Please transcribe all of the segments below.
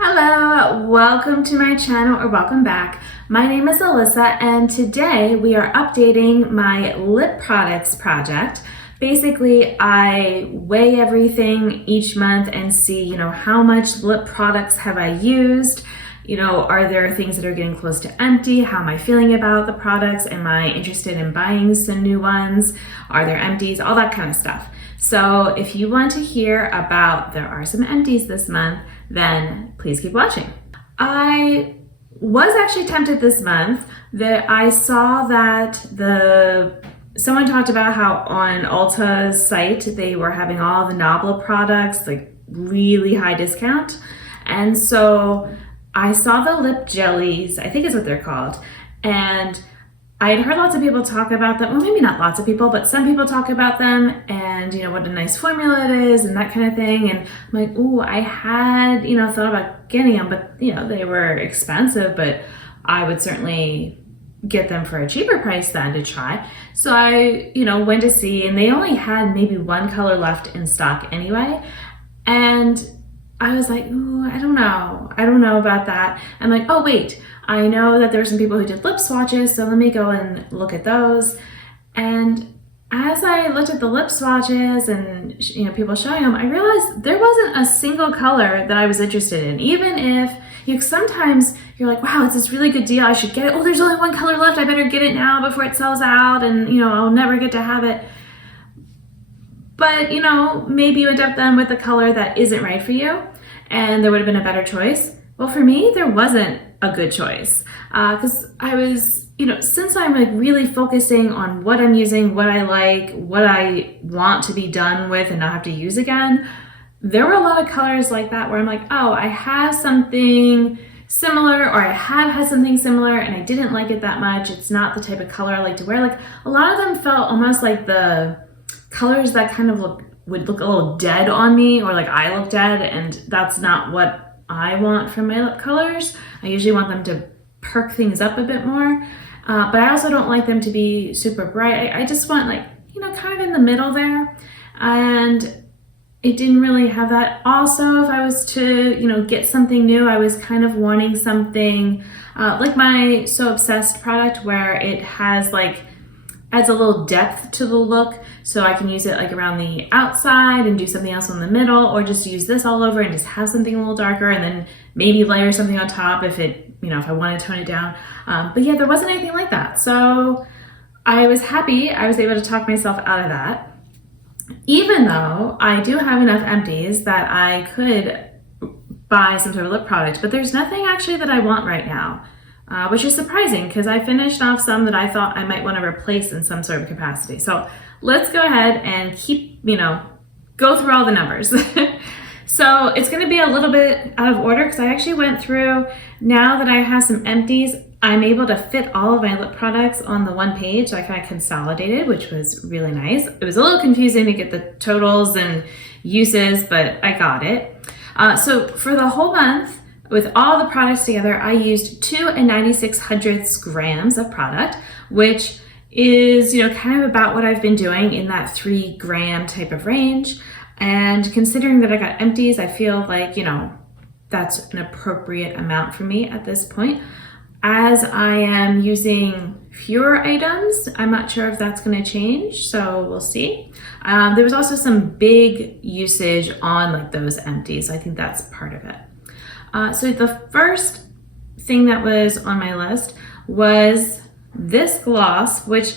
Hello, welcome to my channel or welcome back. My name is Alyssa and today we are updating my lip products project. Basically, I weigh everything each month and see, how much lip products have I used? Are there things that are getting close to empty? How am I feeling about the products? Am I interested in buying some new ones? Are there empties? All that kind of stuff. So if you want to hear about there are some empties this month, then please keep watching. I was actually tempted this month that I saw that someone talked about how on Ulta's site they were having all the Nabla products like really high discount. And so I saw the lip jellies, I think is what they're called, and I had heard lots of people talk about them. Well, maybe not lots of people, but some people talk about them and, what a nice formula it is and that kind of thing. And I'm like, ooh, I had, thought about getting them, but, they were expensive, but I would certainly get them for a cheaper price then to try. So I, went to see, and they only had maybe one color left in stock anyway. And I was like, ooh, I don't know about that. I'm like, oh wait, I know that there's some people who did lip swatches, so let me go and look at those. And as I looked at the lip swatches and people showing them, I realized there wasn't a single color that I was interested in. Even if, sometimes you're like, wow, it's this really good deal, I should get it. Oh, there's only one color left, I better get it now before it sells out and, I'll never get to have it. But, maybe you end up then with a color that isn't right for you and there would have been a better choice. Well, for me, there wasn't a good choice because I was, since I'm like really focusing on what I'm using, what I like, what I want to be done with and not have to use again, there were a lot of colors like that where I'm like, oh, I have something similar, or I have had something similar and I didn't like it that much. It's not the type of color I like to wear. Like a lot of them felt almost like the colors that kind of would look a little dead on me, or like I look dead, and that's not what I want from my lip colors. I usually want them to perk things up a bit more, but I also don't like them to be super bright. I just want like, kind of in the middle there, and it didn't really have that. Also, if I was to, get something new, I was kind of wanting something like my So Obsessed product where it has adds a little depth to the look, so I can use it like around the outside and do something else in the middle, or just use this all over and just have something a little darker and then maybe layer something on top if it, if I want to tone it down. But yeah, there wasn't anything like that. So I was happy I was able to talk myself out of that, even though I do have enough empties that I could buy some sort of lip product, but there's nothing actually that I want right now. Which is surprising because I finished off some that I thought I might want to replace in some sort of capacity. So let's go ahead and go through all the numbers. So it's going to be a little bit out of order because I actually went through, now that I have some empties, I'm able to fit all of my lip products on the one page. So I kind of consolidated, which was really nice. It was a little confusing to get the totals and uses, but I got it. So for the whole month, with all the products together, I used 2 96/100 grams of product, which is, kind of about what I've been doing in that 3 gram type of range. And considering that I got empties, I feel like, that's an appropriate amount for me at this point. As I am using fewer items, I'm not sure if that's going to change, so we'll see. There was also some big usage on those empties. So I think that's part of it. So the first thing that was on my list was this gloss, which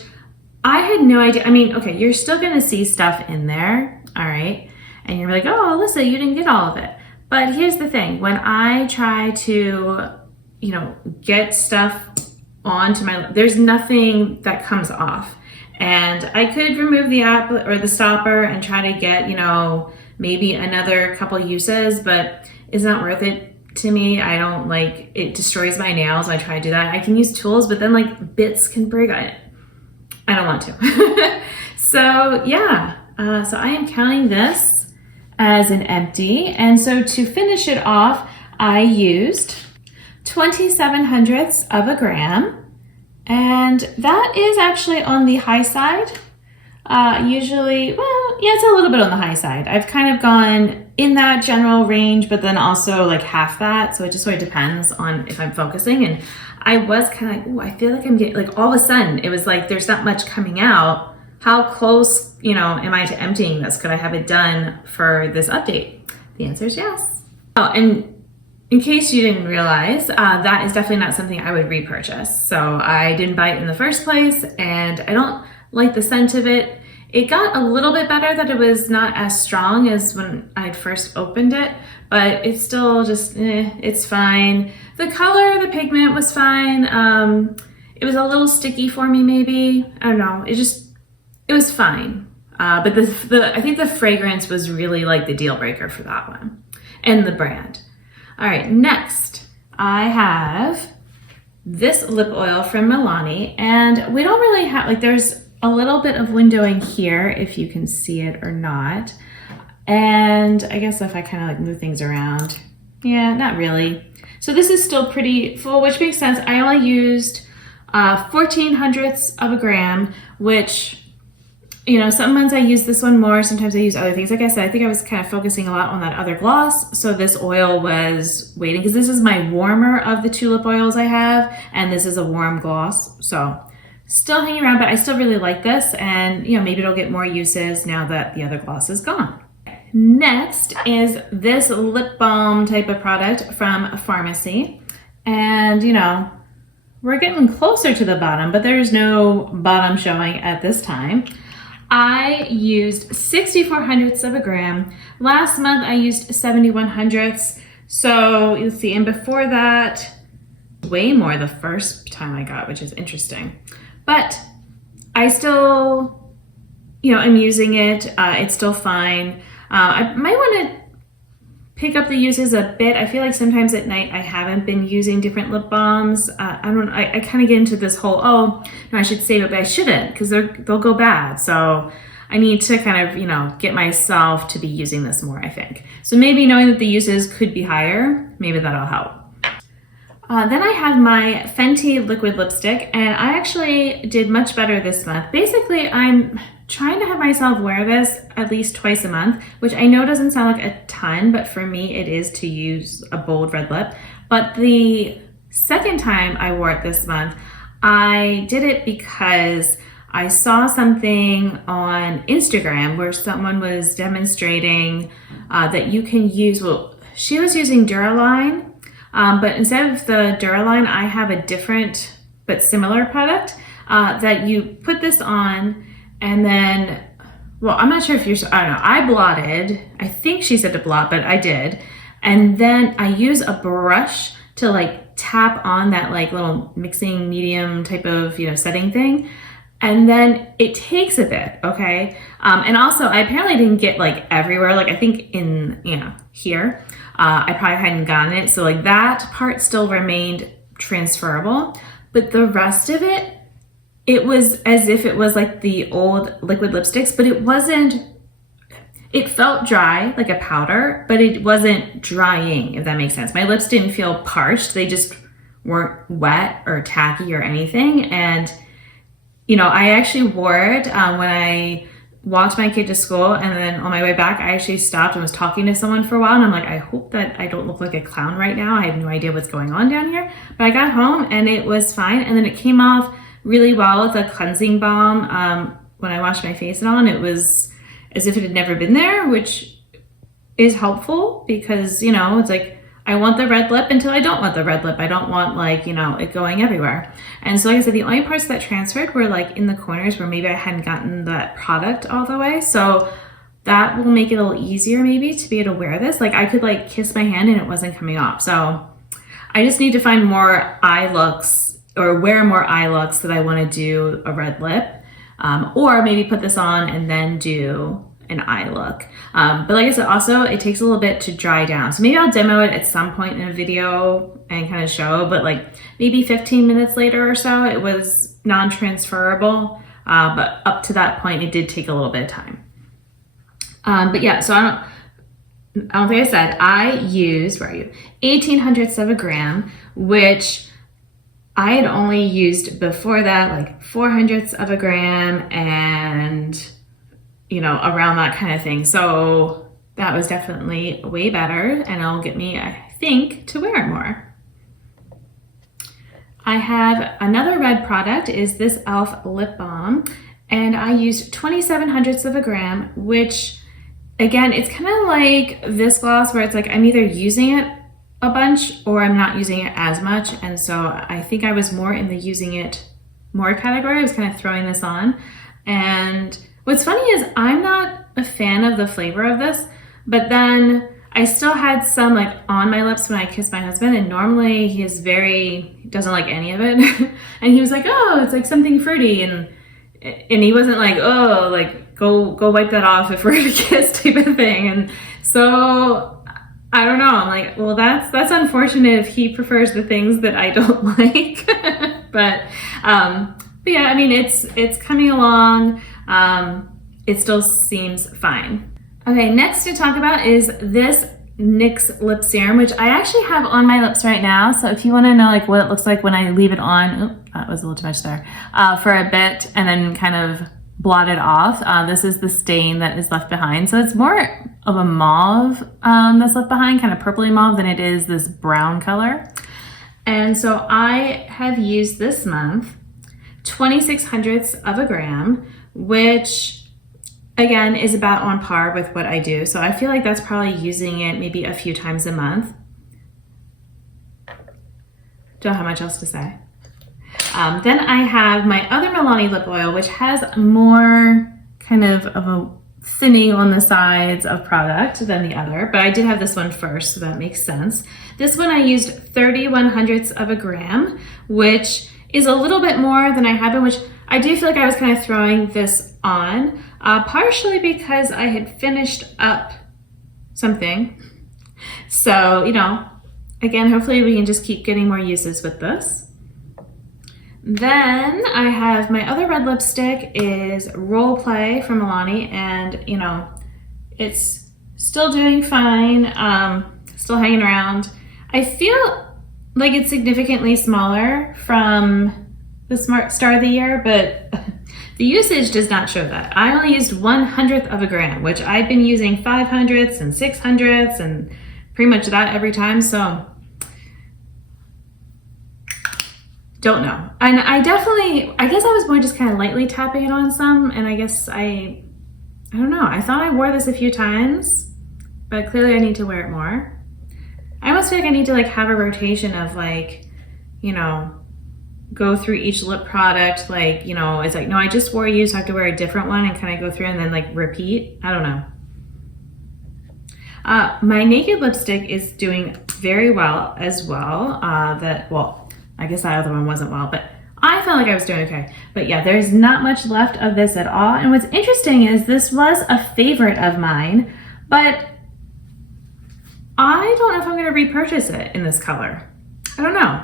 I had no idea. I mean, okay, you're still going to see stuff in there, all right? And you're like, oh, Alyssa, you didn't get all of it. But here's the thing. When I try to, get stuff onto there's nothing that comes off. And I could remove the app or the stopper and try to get, maybe another couple uses, but it's not worth it. To me, I don't it destroys my nails. I try to do that. I can use tools, but then bits can break. I don't want to. So yeah, so I am counting this as an empty. And so to finish it off, I used 27/100 of a gram. And that is actually on the high side. Usually, well, yeah, it's a little bit on the high side. I've kind of gone in that general range, but then also like half that. So it just sort of depends on if I'm focusing. And I was kind of like, ooh, I feel like I'm getting, like all of a sudden it was like, there's not much coming out. How close, am I to emptying this? Could I have it done for this update? The answer is yes. Oh, and in case you didn't realize, that is definitely not something I would repurchase. So I didn't buy it in the first place, and I don't like the scent of it. It got a little bit better that it was not as strong as when I first opened it, but it's still just, it's fine. The color, the pigment was fine. It was a little sticky for me maybe. I don't know, it was fine. But I think the fragrance was really like the deal breaker for that one, and the brand. All right, next I have this lip oil from Milani, and we don't really have, like, there's a little bit of windowing here if you can see it or not. And I guess if I kind of like move things around, yeah, not really. So this is still pretty full, which makes sense. I only used 14 hundredths of a gram, which, some months I use this one more, sometimes I use other things. Like I said, I think I was kind of focusing a lot on that other gloss, so this oil was waiting, because this is my warmer of the two lip oils I have, and this is a warm gloss, so still hanging around, but I still really like this, and maybe it'll get more uses now that the other gloss is gone. Next is this lip balm type of product from Pharmacy, and we're getting closer to the bottom, but there's no bottom showing at this time. I used 64 hundredths of a gram. Last month I used 71 hundredths. So you'll see, and before that, way more the first time I got, which is interesting. But I still, I'm using it. It's still fine. I might want to pick up the uses a bit. I feel like sometimes at night I haven't been using different lip balms. I kind of get into this whole, oh, no, I should save it, but I shouldn't, because they'll go bad. So I need to kind of, get myself to be using this more, I think. So maybe knowing that the uses could be higher, maybe that'll help. Then I have my Fenty liquid lipstick, and I actually did much better this month. Basically, I'm trying to have myself wear this at least twice a month, which I know doesn't sound like a ton, but for me it is, to use a bold red lip. But the second time I wore it this month, I did it because I saw something on Instagram where someone was demonstrating that you can use, well, she was using Duraline, but instead of the Duraline, I have a different but similar product that you put this on, and then, well, I'm not sure if I don't know, I blotted. I think she said to blot, but I did. And then I use a brush to like tap on that like little mixing medium type of, setting thing. And then it takes a bit, okay? And also, I apparently didn't get like everywhere. Like I think in, here, I probably hadn't gotten it. So like that part still remained transferable, but the rest of it, it was as if it was like the old liquid lipsticks, but it wasn't, it felt dry, like a powder, but it wasn't drying, if that makes sense. My lips didn't feel parched. They just weren't wet or tacky or anything. And, I actually wore it when I walked my kid to school, and then on my way back, I actually stopped and was talking to someone for a while, and I'm like, I hope that I don't look like a clown right now. I have no idea what's going on down here. But I got home and it was fine, and then it came off really well with a cleansing balm. When I washed my face and all, and it was as if it had never been there, which is helpful because, it's like, I want the red lip until I don't want the red lip. I don't want like, it going everywhere. And so like I said, the only parts that transferred were like in the corners where maybe I hadn't gotten that product all the way. So that will make it a little easier maybe to be able to wear this. Like I could like kiss my hand and it wasn't coming off. So I just need to find more eye looks, or wear more eye looks that I want to do a red lip, or maybe put this on and then do an eye look. But like I said, also it takes a little bit to dry down. So maybe I'll demo it at some point in a video and kind of show, but like maybe 15 minutes later or so, it was non-transferable. But up to that point, it did take a little bit of time. But yeah, so I don't think I said, I used, where are you? 18 hundredths of a gram, which I had only used before that, like 4 hundredths of a gram and, around that kind of thing. So that was definitely way better, and it'll get me, I think, to wear it more. I have another red product, is this e.l.f. lip balm, and I used 27/100ths of a gram, which again, it's kind of like this gloss where it's like I'm either using it a bunch or I'm not using it as much, and so I think I was more in the using it more category. I was kind of throwing this on, and what's funny is I'm not a fan of the flavor of this, but then I still had some like on my lips when I kissed my husband, and normally he doesn't like any of it. And he was like, oh, it's like something fruity, and he wasn't like, oh, like go wipe that off if we're gonna kiss type of thing. And so I don't know, I'm like, well, that's unfortunate if he prefers the things that I don't like. But yeah, I mean, it's coming along. It still seems fine. Okay, next to talk about is this NYX lip serum, which I actually have on my lips right now. So if you want to know like what it looks like when I leave it on, that was a little too much there, for a bit and then kind of blot it off. This is the stain that is left behind. So it's more of a mauve that's left behind, kind of purpley mauve, than it is this brown color. And so I have used this month 26/100ths of a gram, which again is about on par with what I do. So I feel like that's probably using it maybe a few times a month. Don't have much else to say. Then I have my other Milani lip oil, which has more kind of a thinning on the sides of product than the other, but I did have this one first, so that makes sense. This one I used 31/100ths of a gram, which is a little bit more than I have been, which I do feel like I was kind of throwing this on, partially because I had finished up something. So, you know, again, hopefully we can just keep getting more uses with this. Then I have my other red lipstick is Role Play from Milani, and you know, it's still doing fine, still hanging around. I feel like it's significantly smaller from the start of the year, but the usage does not show that. I only used 1/100th of a gram, which I've been using 5/100ths and 6/100ths and pretty much that every time, so don't know. And I guess I was more just kind of lightly tapping it on some, and I guess I don't know. I thought I wore this a few times, but clearly I need to wear it more. I almost feel like I need to like have a rotation of like, you know, go through each lip product, like, you know, it's like, no, I just wore you, so I have to wear a different one and kind of go through and then like repeat. I don't know. My Naked lipstick is doing very well as well. I guess that other one wasn't well, but I felt like I was doing okay. But yeah, there's not much left of this at all. And what's interesting is this was a favorite of mine, but I don't know if I'm gonna repurchase it in this color. I don't know.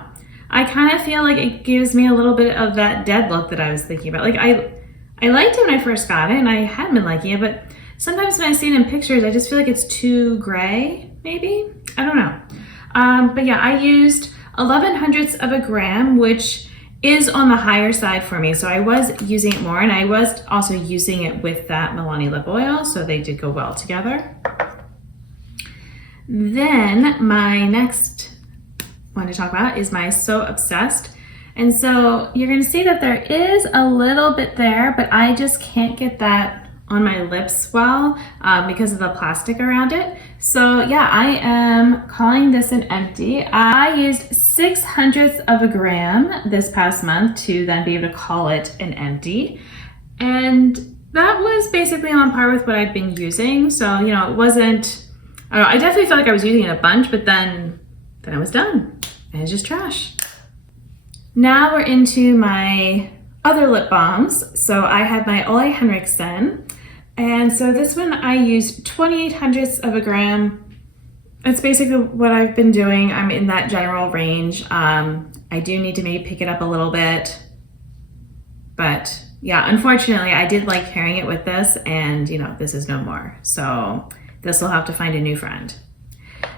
I kind of feel like it gives me a little bit of that dead look that I was thinking about. Like I liked it when I first got it, and I hadn't been liking it, but sometimes when I see it in pictures, I just feel like it's too gray, maybe? I don't know. But yeah, I used 11/100ths of a gram, which is on the higher side for me. So I was using it more, and I was also using it with that Milani lip oil, so they did go well together. Then my next one to talk about is my So Obsessed. And so you're gonna see that there is a little bit there, but I just can't get that on my lips well because of the plastic around it. So yeah, I am calling this an empty. I used 6/100ths of a gram this past month to then be able to call it an empty. And that was basically on par with what I'd been using. So, you know, it wasn't, I don't know, I definitely felt like I was using it a bunch, but then I was done and it's just trash. Now we're into my other lip balms. So I have my Ole Henriksen. And so this one I used 28/100ths of a gram. It's basically what I've been doing. I'm in that general range. I do need to maybe pick it up a little bit, but yeah, unfortunately I did like pairing it with this, and you know, this is no more. So this will have to find a new friend.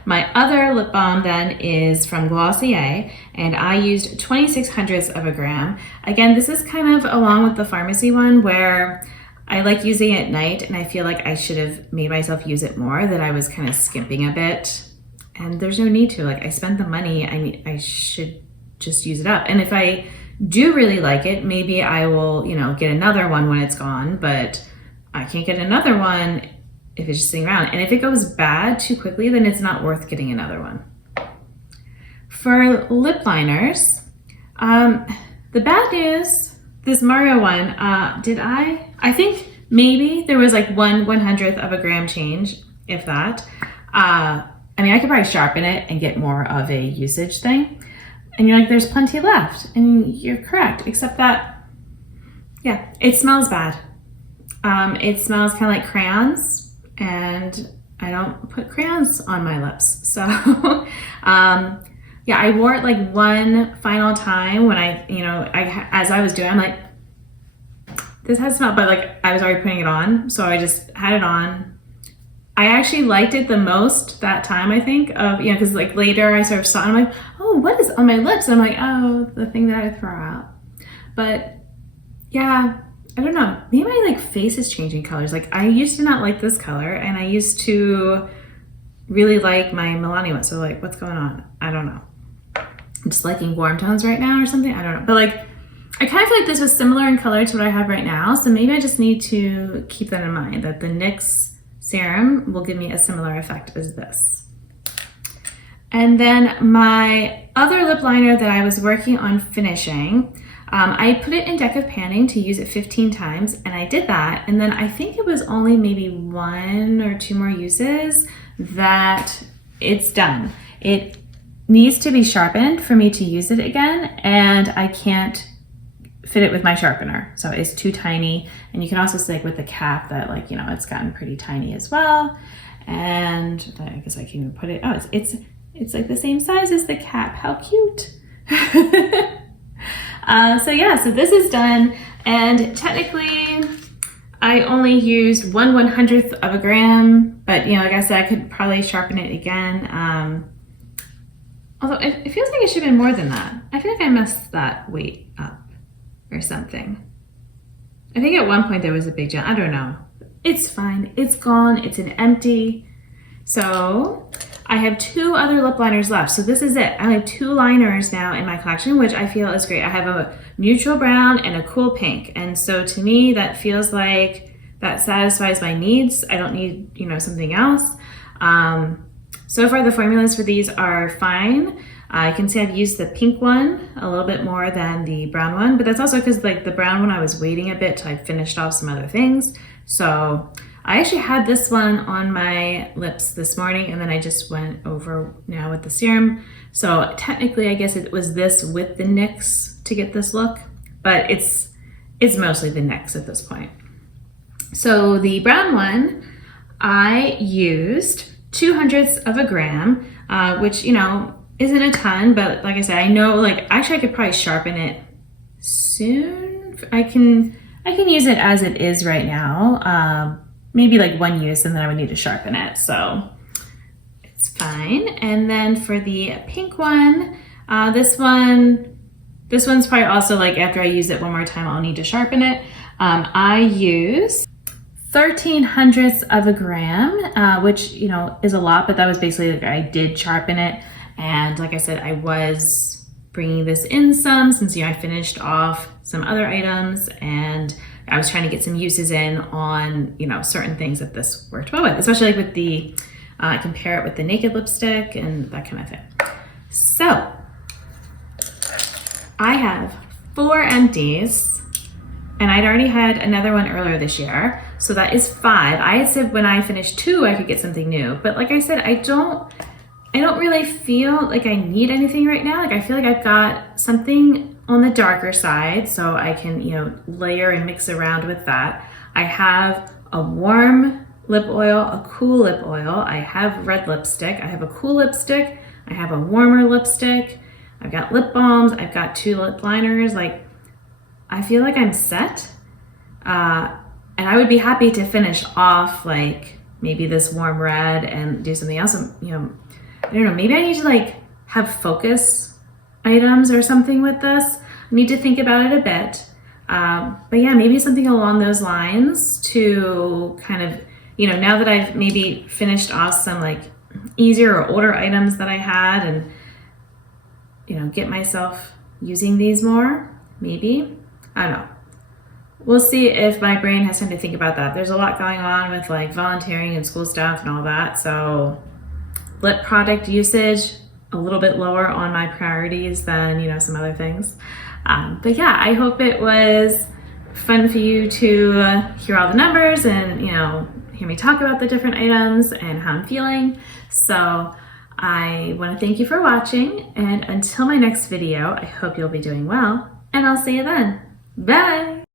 My other lip balm then is from Glossier, and I used 26/100ths of a gram. Again, this is kind of along with the pharmacy one where I like using it at night, and I feel like I should have made myself use it more, that I was kind of skimping a bit. And there's no need to. Like, I spent the money, I should just use it up. And if I do really like it, maybe I will, you know, get another one when it's gone, but I can't get another one if it's just sitting around. And if it goes bad too quickly, then it's not worth getting another one. For lip liners, the bad news, this Mario one, I think maybe there was like 1/100th of a gram change, if that. I mean, I could probably sharpen it and get more of a usage thing. And you're like, there's plenty left. And you're correct, except that, yeah, it smells bad. It smells kind of like crayons, and I don't put crayons on my lips. So, yeah, I wore it like one final time when as I was doing, I'm like, this has smell, but like I was already putting it on. So I just had it on. I actually liked it the most that time, I think, because like later I sort of saw it, I'm like, oh, what is on my lips? And I'm like, oh, the thing that I throw out. But yeah, I don't know, maybe my like face is changing colors. Like I used to not like this color, and I used to really like my Milani one. So like, what's going on? I don't know. I'm just liking warm tones right now or something. I don't know. But like, I kind of feel like this was similar in color to what I have right now. So maybe I just need to keep that in mind, that the NYX serum will give me a similar effect as this. And then my other lip liner that I was working on finishing, I put it in deck of panning to use it 15 times, and I did that. And then I think it was only maybe 1 or 2 more uses that it's done. It needs to be sharpened for me to use it again, and I can't fit it with my sharpener. So it's too tiny. And you can also see like with the cap that like, it's gotten pretty tiny as well. And I guess I can even put it, oh, it's like the same size as the cap. How cute. So yeah, so this is done. And technically I only used 1/100th of a gram, but like I said, I could probably sharpen it again. Although it feels like it should have been more than that. I feel like I messed that weight up or something. I think at one point there was a big jump. I don't know. It's fine. It's gone. It's an empty. So I have 2 other lip liners left. So this is it. I have 2 liners now in my collection, which I feel is great. I have a neutral brown and a cool pink. And so to me, that feels like that satisfies my needs. I don't need, something else. So far the formulas for these are fine. I can see I've used the pink one a little bit more than the brown one, but that's also because like the brown one I was waiting a bit till I finished off some other things. So I actually had this one on my lips this morning, and then I just went over now with the serum. So technically I guess it was this with the NYX to get this look, but it's mostly the NYX at this point. So the brown one, I used 2/100ths of a gram, which, isn't a ton, but like I said, I know like actually I could probably sharpen it soon. I can use it as it is right now. Maybe like 1 use, and then I would need to sharpen it. So it's fine. And then for the pink one, this one's probably also like after I use it one more time, I'll need to sharpen it. I use 1/1300ths of a gram, which, is a lot, but that was basically like I did sharpen it. And like I said, I was bringing this in some since, I finished off some other items, and I was trying to get some uses in on, certain things that this worked well with, especially like with the, compare it with the Naked lipstick and that kind of thing. So I have 4 empties, and I'd already had another one earlier this year. So that is 5. I had said when I finished 2, I could get something new. But like I said, I don't really feel like I need anything right now. Like I feel like I've got something on the darker side, so I can, layer and mix around with that. I have a warm lip oil, a cool lip oil. I have red lipstick. I have a cool lipstick. I have a warmer lipstick. I've got lip balms. I've got 2 lip liners. Like, I feel like I'm set. And I would be happy to finish off like maybe this warm red and do something else. I don't know, maybe I need to like have focus items or something with this. I need to think about it a bit. But yeah, maybe something along those lines to kind of, now that I've maybe finished off some like easier or older items that I had and, get myself using these more, maybe. I don't know. We'll see if my brain has time to think about that. There's a lot going on with like volunteering and school stuff and all that. So lip product usage a little bit lower on my priorities than, some other things. But yeah, I hope it was fun for you to hear all the numbers and, hear me talk about the different items and how I'm feeling. So I want to thank you for watching, and until my next video, I hope you'll be doing well, and I'll see you then. Bye!